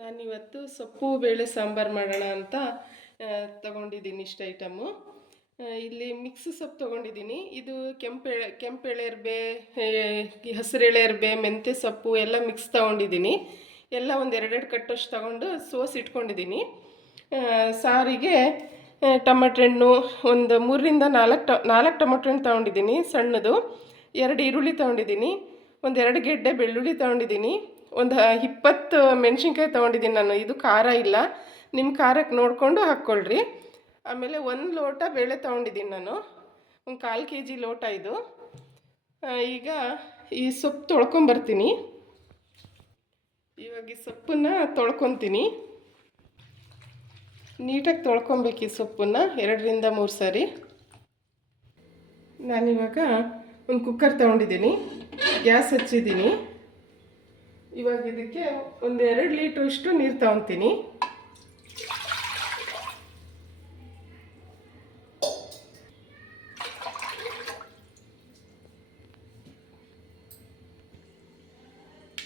ನಾನಿವತ್ತು ಸೊಪ್ಪು ಬೇಳೆ ಸಾಂಬಾರು ಮಾಡೋಣ ಅಂತ ತಗೊಂಡಿದ್ದೀನಿ ಇಷ್ಟು ಐಟಮು. ಇಲ್ಲಿ ಮಿಕ್ಸ್ ಸೊಪ್ಪು ತೊಗೊಂಡಿದ್ದೀನಿ. ಇದು ಕೆಂಪೆಳೆರ್ಬೆ, ಹಸಿರೆಳೆರ್ಬೆ, ಮೆಂತ್ಯ ಸೊಪ್ಪು ಎಲ್ಲ ಮಿಕ್ಸ್ ತೊಗೊಂಡಿದ್ದೀನಿ. ಎಲ್ಲ ಒಂದು ಎರಡೆರಡು ಕಟ್ಟಷ್ಟು ತೊಗೊಂಡು ಸೋಸಿ ಇಟ್ಕೊಂಡಿದ್ದೀನಿ. ಸಾರಿಗೆ ಟೊಮೆಟೊ ಹಣ್ಣು ಒಂದು 3ರಿಂದ 4 ಟೊಮೆಟೊ ಹಣ್ಣು ತೊಗೊಂಡಿದ್ದೀನಿ ಸಣ್ಣದು. 2 ಈರುಳ್ಳಿ ತೊಗೊಂಡಿದ್ದೀನಿ. ಒಂದು 2 ಗೆಡ್ಡೆ ಬೆಳ್ಳುಳ್ಳಿ ತೊಗೊಂಡಿದ್ದೀನಿ. ಒಂದು 20 ಮೆಣಸಿನ್ಕಾಯಿ ತೊಗೊಂಡಿದ್ದೀನಿ ನಾನು. ಇದು ಖಾರ ಇಲ್ಲ, ನಿಮ್ಮ ಖಾರಕ್ಕೆ ನೋಡಿಕೊಂಡು ಹಾಕ್ಕೊಳ್ರಿ. ಆಮೇಲೆ 1 ಲೋಟ ಬೇಳೆ ತೊಗೊಂಡಿದ್ದೀನಿ ನಾನು, ಒಂದು 1/4 kg ಲೋಟ ಇದು. ಈಗ ಈ ಸೊಪ್ಪು ತೊಳ್ಕೊಂಬರ್ತೀನಿ. ಇವಾಗ ಈ ಸೊಪ್ಪನ್ನು ತೊಳ್ಕೊತೀನಿ. ನೀಟಾಗಿ ತೊಳ್ಕೊಬೇಕು ಈ ಸೊಪ್ಪನ್ನು 2ರಿಂದ 3 ಸಾರಿ. ನಾನಿವಾಗ ಒಂದು ಕುಕ್ಕರ್ ತೊಗೊಂಡಿದ್ದೀನಿ, ಗ್ಯಾಸ್ ಹಚ್ಚಿದ್ದೀನಿ. ಇವಾಗ ಇದಕ್ಕೆ ಒಂದು 2 ಲೀಟ್ರಷ್ಟು ನೀರು ತೊಗೊತೀನಿ.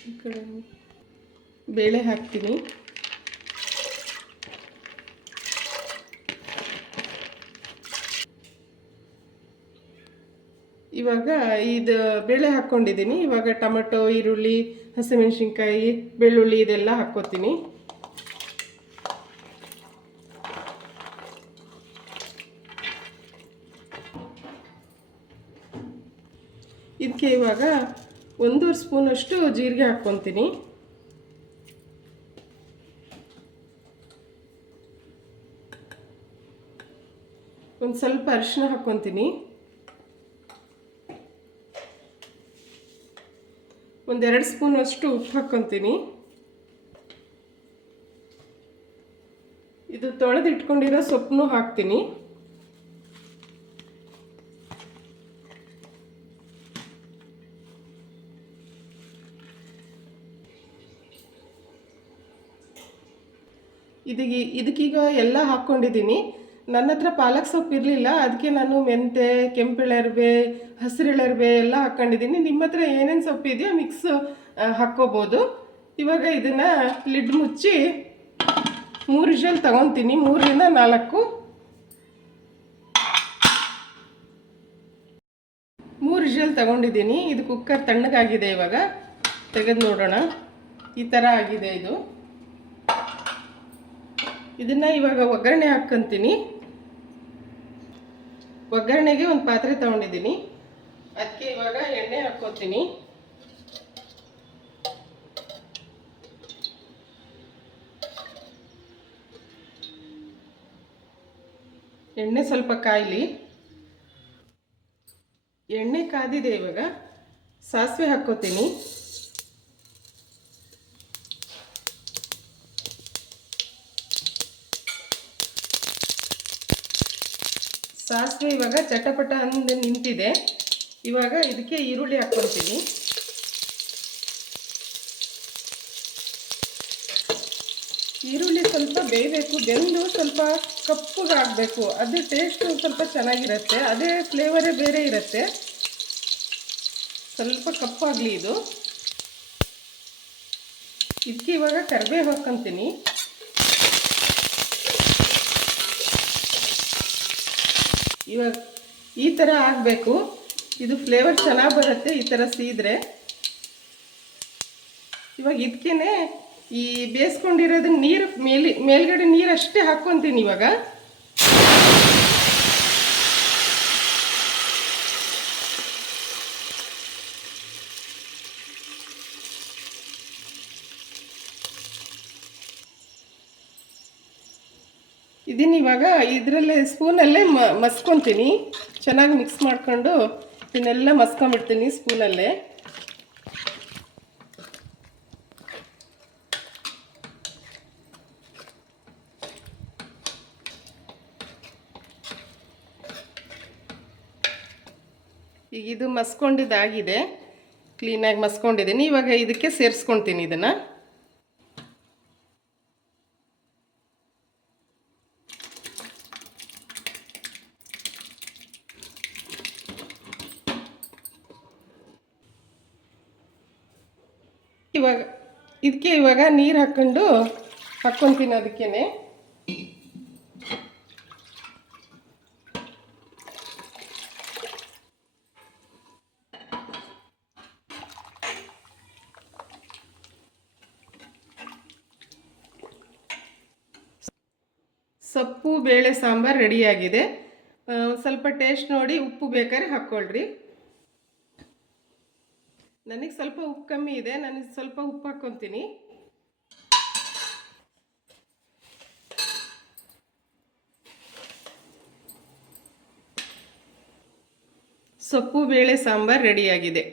ಈ ಕಡೆ ಬೇಳೆ ಹಾಕ್ತೀನಿ. ಇವಾಗ ಇದು ಬೇಳೆ ಹಾಕ್ಕೊಂಡಿದ್ದೀನಿ. ಇವಾಗ ಟೊಮೆಟೊ, ಈರುಳ್ಳಿ, ಹಸಿಮೆಣಸಿನ್ಕಾಯಿ, ಬೆಳ್ಳುಳ್ಳಿ ಇದೆಲ್ಲ ಹಾಕ್ಕೋತೀನಿ. ಇದಕ್ಕೆ ಇವಾಗ 1 ಸ್ಪೂನಷ್ಟು ಜೀರಿಗೆ ಹಾಕ್ಕೊತೀನಿ. ಒಂದು ಸ್ವಲ್ಪ ಅರಿಶಿನ ಹಾಕ್ಕೊತೀನಿ. ಒಂದು 2 ಸ್ಪೂನಷ್ಟು ಉಪ್ಪು ಹಾಕ್ಕೊತೀನಿ. ಇದು ತೊಳೆದು ಇಟ್ಕೊಂಡಿರೋ ಸೊಪ್ಪನ್ನು ಹಾಕ್ತೀನಿ. ಇದಕ್ಕೀಗ ಎಲ್ಲ ಹಾಕ್ಕೊಂಡಿದ್ದೀನಿ. ನನ್ನ ಹತ್ರ ಪಾಲಕ್ ಸೊಪ್ಪು ಇರಲಿಲ್ಲ, ಅದಕ್ಕೆ ನಾನು ಮೆಂತೆ, ಕೆಂಪೆಳೆರ್ಬೆ, ಹಸಿರೆಳೆರ್ಬೆ ಎಲ್ಲ ಹಾಕ್ಕೊಂಡಿದ್ದೀನಿ. ನಿಮ್ಮ ಹತ್ರ ಏನೇನು ಸೊಪ್ಪು ಇದೆಯೋ ಮಿಕ್ಸ್ ಹಾಕ್ಕೋಬೋದು. ಇವಾಗ ಇದನ್ನು ಲಿಡ್ ಮುಚ್ಚಿ 3 ವಿಷಲ್ ತಗೊತೀನಿ. 3ರಿಂದ 4 ವಿಷಲ್ ತಗೊಂಡಿದ್ದೀನಿ. ಇದು ಕುಕ್ಕರ್ ತಣ್ಣಗಾಗಿದೆ. ಇವಾಗ ತೆಗೆದು ನೋಡೋಣ. ಈ ಥರ ಆಗಿದೆ ಇದು. ಇದನ್ನು ಇವಾಗ ಒಗ್ಗರಣೆ ಹಾಕ್ಕೊಂತೀನಿ. ಒಗ್ಗರಣೆಗೆ ಒಂದು ಪಾತ್ರೆ ತೊಗೊಂಡಿದ್ದೀನಿ. ಅದಕ್ಕೆ ಇವಾಗ ಎಣ್ಣೆ ಹಾಕ್ಕೋತೀನಿ. ಎಣ್ಣೆ ಸ್ವಲ್ಪ ಕಾಯಲಿ. ಎಣ್ಣೆ ಕಾದಿದೆ. ಇವಾಗ ಸಾಸಿವೆ ಹಾಕ್ಕೋತೀನಿ. ಸಾಸಿವೆ ಇವಾಗ ಚಟಪಟ ಅಂದು ನಿಂತಿದೆ. ಇವಾಗ ಇದಕ್ಕೆ ಈರುಳ್ಳಿ ಹಾಕ್ಕೊಳ್ತೀನಿ. ಈರುಳ್ಳಿ ಸ್ವಲ್ಪ ಬೇಯಬೇಕು, ಬೆಂದು ಸ್ವಲ್ಪ ಕಪ್ಪಗಾಗಬೇಕು. ಅದು ಟೇಸ್ಟು ಸ್ವಲ್ಪ ಚೆನ್ನಾಗಿರುತ್ತೆ, ಅದೇ ಫ್ಲೇವರೇ ಬೇರೆ ಇರುತ್ತೆ. ಸ್ವಲ್ಪ ಕಪ್ಪಾಗಲಿ ಇದು. ಇದಕ್ಕೆ ಇವಾಗ ಕರಿಬೇವು ಹಾಕ್ಕೊತೀನಿ. ಇವಾಗ ಈ ಥರ ಆಗಬೇಕು. ಇದು ಫ್ಲೇವರ್ ಚೆನ್ನಾಗಿ ಬರುತ್ತೆ ಈ ಥರ ಸೀದ್ರೆ. ಇವಾಗ ಇದಕ್ಕೇ ಈ ಬೇಯಿಸ್ಕೊಂಡಿರೋದನ್ನ ನೀರು ಮೇಲ್ಗಡೆ ನೀರು ಅಷ್ಟೇ ಹಾಕ್ಕೊತೀನಿ. ಇವಾಗ ಇವಾಗ ಇದರಲ್ಲೇ ಸ್ಪೂನಲ್ಲೇ ಮಸ್ಕೊತೀನಿ. ಚೆನ್ನಾಗಿ ಮಿಕ್ಸ್ ಮಾಡಿಕೊಂಡು ಇದನ್ನೆಲ್ಲ ಮಸ್ಕೊಂಬಿಡ್ತೀನಿ ಸ್ಪೂನಲ್ಲೇ. ಈಗ ಇದು ಮಸ್ಕೊಂಡಿದ್ದಾಗಿದೆ, ಕ್ಲೀನಾಗಿ ಮಸ್ಕೊಂಡಿದ್ದೀನಿ. ಇವಾಗ ಇದಕ್ಕೆ ಸೇರಿಸ್ಕೊತೀನಿ ಇದನ್ನು. ಇದಕ್ಕೆ ಇವಾಗ ನೀರು ಹಾಕ್ಕೊತೀನಿ ಅದಕ್ಕೇನೆ. ಸೊಪ್ಪು ಬೇಳೆ ಸಾಂಬಾರು ರೆಡಿಯಾಗಿದೆ. ಸ್ವಲ್ಪ ಟೇಸ್ಟ್ ನೋಡಿ ಉಪ್ಪು ಬೇಕಾದ್ರೆ ಹಾಕ್ಕೊಳ್ರಿ. ನನಗೆ ಸ್ವಲ್ಪ ಉಪ್ಪು ಕಮ್ಮಿ ಇದೆ, ನನಗೆ ಸ್ವಲ್ಪ ಉಪ್ಪು ಹಾಕ್ಕೊತೀನಿ. ಸೊಪ್ಪು ಬೇಳೆ ಸಾಂಬಾರು ರೆಡಿಯಾಗಿದೆ.